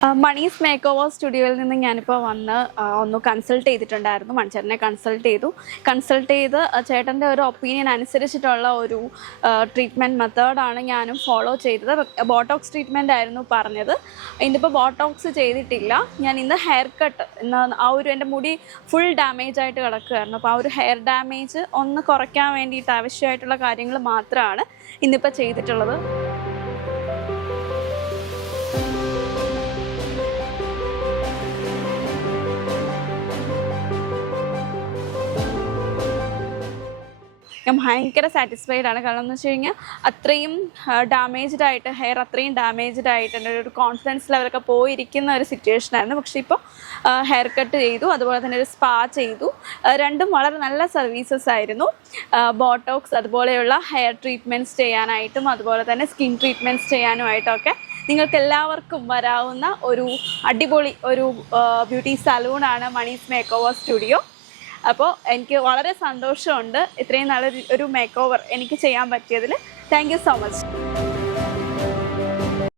Monies make over സ്റ്റുഡിയോയിൽ നിന്ന് ഞാനിപ്പോൾ വന്ന് ഒന്ന് കൺസൾട്ട് ചെയ്തിട്ടുണ്ടായിരുന്നു. മണിച്ചേട്ടനെ കൺസൾട്ട് ചെയ്ത് ചേട്ടൻ്റെ ഒരു ഒപ്പീനിയൻ അനുസരിച്ചിട്ടുള്ള ഒരു ട്രീറ്റ്മെൻറ്റ് മെത്തേഡാണ് ഞാനും ഫോളോ ചെയ്തത്. ബോട്ടോക്സ് ട്രീറ്റ്മെൻ്റ് ആയിരുന്നു പറഞ്ഞത്. ഇന്നിപ്പോൾ ബോട്ടോക്സ് ചെയ്തിട്ടില്ല. ഞാൻ ഇന്ന് ഹെയർ കട്ട്, എൻ്റെ മുടി ഫുൾ ഡാമേജ് ആയിട്ട് കിടക്കുകയായിരുന്നു. അപ്പോൾ ആ ഒരു ഹെയർ ഡാമേജ് ഒന്ന് കുറയ്ക്കാൻ വേണ്ടിയിട്ട് ആവശ്യമായിട്ടുള്ള കാര്യങ്ങൾ മാത്രമാണ് ഇന്നിപ്പോൾ ചെയ്തിട്ടുള്ളത്. ഞാൻ ഭയങ്കര സാറ്റിസ്ഫൈഡ് ആണ്. കാരണം എന്ന് വെച്ച് കഴിഞ്ഞാൽ അത്രയും ഡാമേജ്ഡ് ആയിട്ട് ഹെയർ അത്രയും ഡാമേജ്ഡ് ആയിട്ട് എൻ്റെ ഒരു കോൺഫിഡൻസ് ലെവലൊക്കെ പോയിരിക്കുന്ന ഒരു സിറ്റുവേഷനായിരുന്നു. പക്ഷേ ഇപ്പോൾ ഹെയർ കട്ട് ചെയ്തു, അതുപോലെ തന്നെ ഒരു സ്പാ ചെയ്തു. രണ്ടും വളരെ നല്ല സർവീസസ് ആയിരുന്നു. ബോട്ടോക്സ് അതുപോലെയുള്ള ഹെയർ ട്രീറ്റ്മെൻറ്റ്സ് ചെയ്യാനായിട്ടും അതുപോലെ തന്നെ സ്കിൻ ട്രീറ്റ്മെൻറ്റ്സ് ചെയ്യാനുമായിട്ടൊക്കെ നിങ്ങൾക്ക് എല്ലാവർക്കും വരാവുന്ന ഒരു അടിപൊളി ഒരു ബ്യൂട്ടി സലൂണാണ് മണീസ് മേക്ക് ഓവർ സ്റ്റുഡിയോ. അപ്പോൾ എനിക്ക് വളരെ സന്തോഷമുണ്ട് ഇത്രയും നല്ലൊരു മേക്ക് ഓവർ എനിക്ക് ചെയ്യാൻ പറ്റിയതിൽ. Thank you so much.